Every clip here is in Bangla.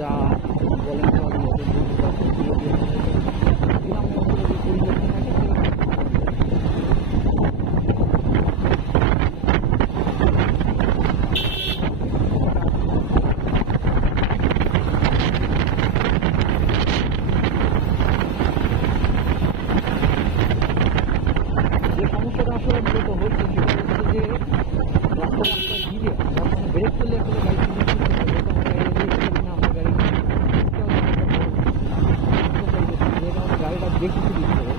যা বলেন গ্রাম্য অঞ্চলে যে পরিবর্তন যে সমস্যাটা আসলে মূলত হচ্ছে সেটা হচ্ছে যে রাস্তায় গিয়ে ব্রেক করলে আসলে গাড়ি গাড়িটা বেশি স্লিপ করে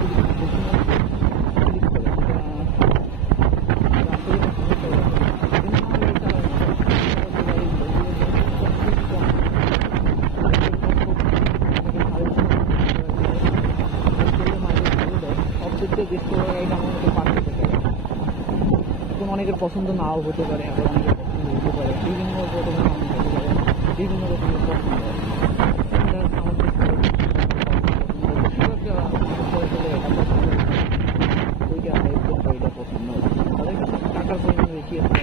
অনেকের পছন্দ নাও হতে পারে, আবার অনেকের পছন্দ হতে পারে, বিভিন্ন রকমের মানুষ হতে পারে, বিভিন্ন রকমের পছন্দ। ওইটা পছন্দ তাদের কাছে টাকার পরিমাণ বেশি আছে।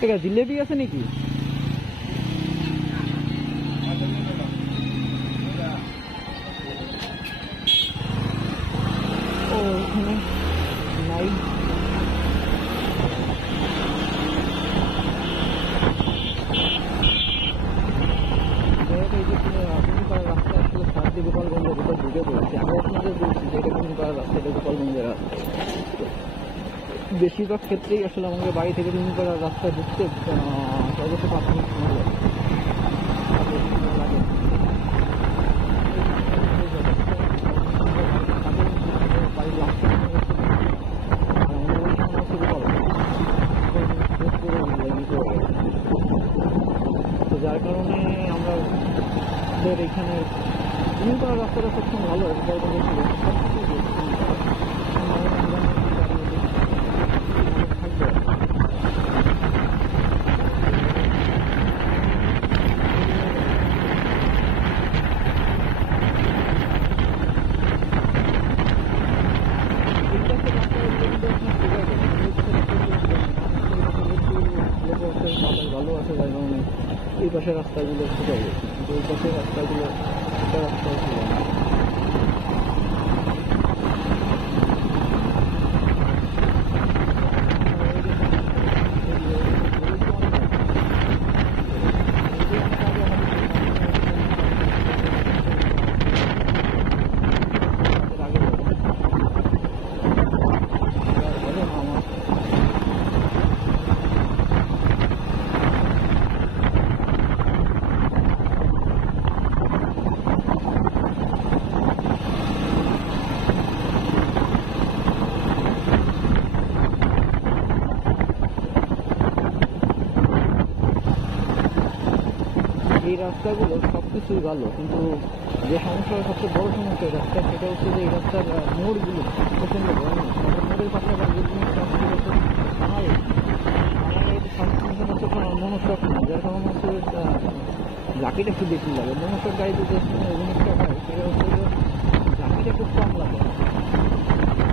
ঠিক আছে, জিলেবি আছে নাকি? ও ওখানে নাই। রাস্তা আসলে সাহায্যে গোপালগঞ্জের ভিতর ঢুকে পড়েছে। আমি আপনাদের বলছি যে এটা কোন করার রাস্তা, এটা গোপালগঞ্জের রাস্তা। বেশিরভাগ ক্ষেত্রেই আসলে আমাদের বাড়ি থেকে টুন করার রাস্তায় ঢুকতে সর্বোচ্চ 5 মিনিট সময় লাগে। তো যার কারণে আমাদের এখানে টুন করার রাস্তাটা সবসময় ভালো গোপালগঞ্জে ছিল। ভালো আছে যার কারণে এই পাশের রাস্তাগুলো শুরু গেছে, কিন্তু ওই পাশের রাস্তাগুলো একটা রাস্তাও ছিল না। এই রাস্তাগুলো সব কিছুই ভালো, কিন্তু যে সমস্যাটা সবচেয়ে বড় সমস্যা এই রাস্তা, সেটা হচ্ছে যে এই রাস্তার মোড়গুলো প্রচণ্ড ভয়ানক। মোড়ের পাশাপাশি যে জিনিস আমার হচ্ছে মনস্টক না, যার কারণ হচ্ছে ঝাঁকিটা একটু বেশি লাগে। মনস্টক গাড়িতে যে 19 টাকা হয়, সেটা হচ্ছে যে ঝাঁকিটা খুব কম লাগে,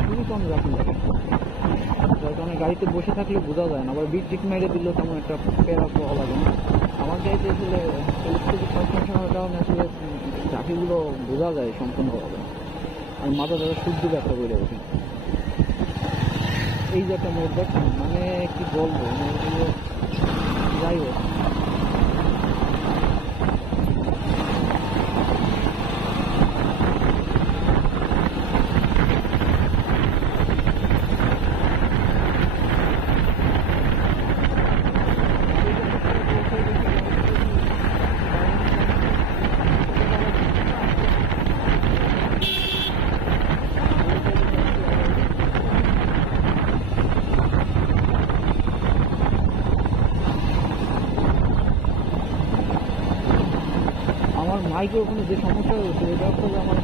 খুবই কম ঝাঁকি লাগে। যার কারণে গাড়িতে বসে থাকলে বোঝা যায় না, আবার বিট টিক মেরে দিলেও তেমন একটা প্যারা পাওয়া লাগে না। আমার গাড়িতে আসলে ইলেকট্রিক সাসপেনশনের কারণে আসলে ঝাঁকিগুলো বোঝা যায় সম্পূর্ণভাবে, আর মাথা দ্বারা সূর্য ব্যথা করে ওঠে। এই যে একটা মোড় দেখুন, মানে কি বলবো, মোড়গুলো যাই হোক। মাইকের ওখানে যে সমস্যা হয়েছে এটা হচ্ছে যে আমার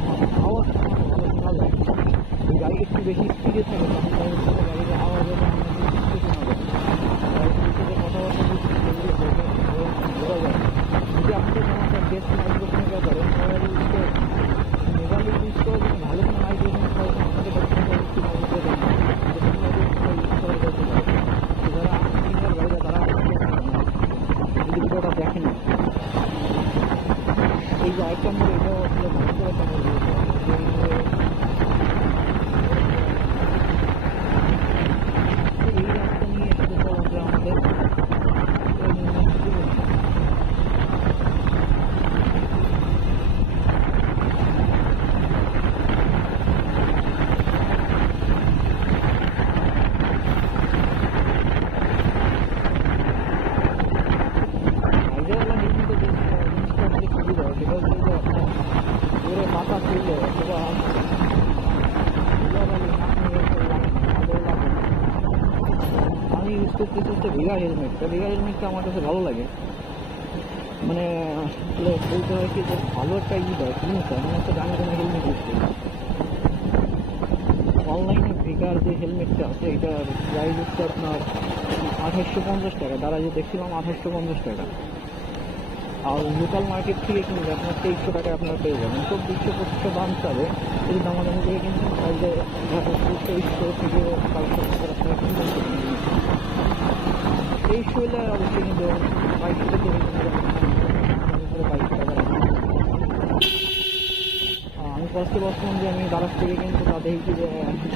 আওয়াজ ভালো শোনা যায়। এই গাড়ি একটু বেশি স্পিডে থাকে তখন গাড়ির আওয়াজ শোনা যায়। কথাবার্তা বোঝা যায়। যদি আপনাদের সমস্যা বেস্ট মাইক্রোফোনের ব্যাপারে এই যে আরেকটা মোড়, এটাও আসলে ভয়ঙ্কর একটা মোড় রয়েছে। এই রাস্তা নিয়ে সাথে চলাফেরা আমাদের বাতাস হইলে অথবা আমি ইউজ করতেছি হচ্ছে ভিগা হেলমেটটা। ভিগা হেলমেটটা আমার কাছে ভালো লাগে, মানে বলতে হয় কি যে ভালো একটা দেয় জিনিস হয়, মানে একটা দামি দামি হেলমেট ইউজ করি। অনলাইনে ভিগার যে হেলমেটটা আছে এটার প্রাইস হচ্ছে আপনার 2850 টাকা, দ্বারা যে দেখছিলাম 2850 টাকা। আর লোকাল মার্কেট থেকে কিনলে আপনার 2300 টাকায় আপনারা পেয়ে যাবেন। 2400-2500 দাম চাবে, যদি দামাদামি করে কিনছেন তাহলে 2300 থেকে 2200 টাকার আপনারা কিনতে পারেন। 2300 হলে অবশ্যই কিন্তু 2200 থেকে 2200 টাকা। আমি ফার্স্টে বলছিলাম যে আমি দারাজ থেকে কিন্তু তা দেখি যে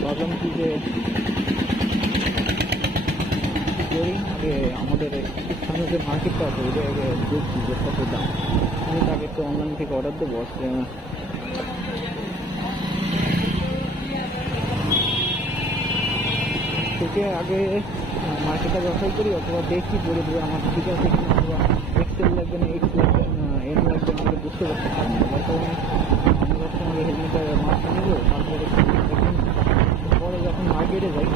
ভাবলাম কি যে আগে আমাদের স্থানীয় যে মার্কেটটা আছে ওটা আগে দেখছি যে কত দাম। আমি তাকে একটু অনলাইন থেকে অর্ডার দেবো। থেকে আগে মার্কেটটা ব্যবহার করি অথবা দেখি বলে দেবে আমার ঠিক আছে কিনা, অথবা এক্সেল লাগবে না এক্স লাগবে না এম লাগবে না, আমাকে বুঝতে পারছি না। যার কারণে আমি ভাবছি আমাকে হেলমেটের মাছটা নেবো, তারপরে পরে যখন মার্কেটে যাই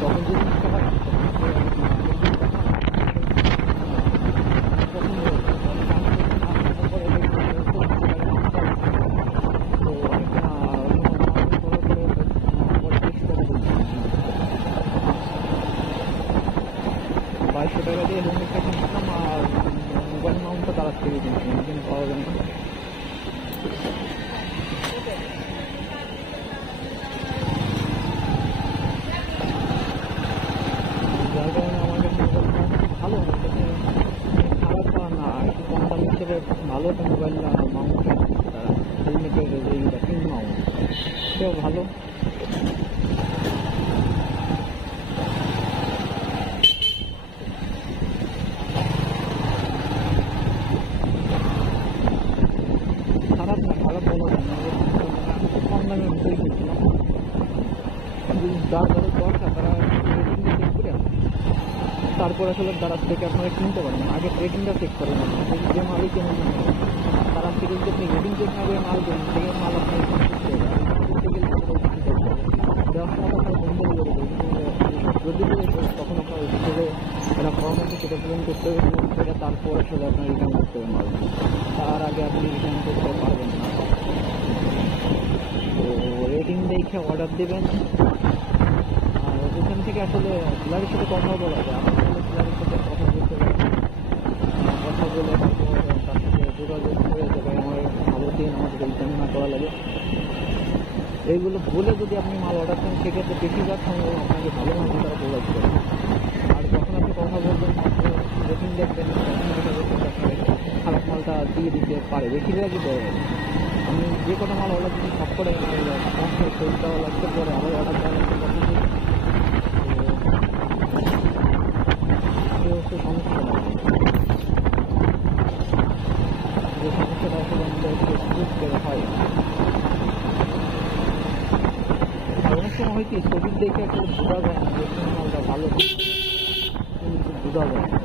তখন যদি টাকা বাইশশো টাকা দিয়ে হেলমেটটা কিনছিলাম আর মোবাইল মাউন্টটা তারা থেকে কিনছিলাম, কিন্তু পাওয়া যায় না। যার কারণে আমার কাছে মোবাইল মাউন্ট ভালো, আমার কাছে খারাপ না, একটু কম দাম হিসেবে ভালো একটা মোবাইল মাউন্ট তারা হেলমেটের যে কিং মাউন্ট সেও ভালো। কম দামে ভিতরে কিনছিলাম, যার যাদের দরকার তারা রেটিংটা চেক করে তারপর আসলে দারাজ থেকে আপনারা কিনতে পারেন। আগে রেটিংটা চেক করেন, যে মালই কেনেন দারাজ থেকে যদি আপনি রেটিং চেক না করে মাল কেনেন সেই মাল আপনি যদি তখন আপনার হিসেবে এটা ফর্মেটে সেটা পূরণ করতে হবে, সেটা তারপর আসলে আপনার রিটার্ন করতে হবে মাল, তার আগে আপনি রিটার্ন করতে পারবেন না। তো রেটিং দেখে অর্ডার দেবেন। আর ওখান থেকে আসলে ডিলারের সাথে কথা বলা যায়, আপনি আসলে ডিলারের সাথে কথা বলতে পারেন, কথা বলে তারপর তার সাথে যোগাযোগ হয়ে যাবে। আমার ভালো দিন আমাদের রিটার্ন না করা লাগে এইগুলো বলে যদি আপনি মাল অর্ডার করেন সেক্ষেত্রে বেশিরভাগ সময় আপনাকে ভালো মাল তারা প্রোভাইড করে। আর যখন আপনি কথা বলবেন রেটিং দেখবেন খারাপ মালটা দিয়ে দিতে পারে, বেশিরভাগই দেয়। আমি যে কোনো মাল অর্ডার দিচ্ছি সব করে শরীর দেওয়া লাগতে পরে আবার অর্ডার দেওয়া লাগতে পারছি, হচ্ছে সমস্যা যে সমস্যাটা আসলে আমাদের বুঝতে হয়। আর অনেক সময় হয় কি ছবির দেখে একটু বোঝা যায় না যে কোন মালটা ভালো, কিন্তু বোঝা যায় না।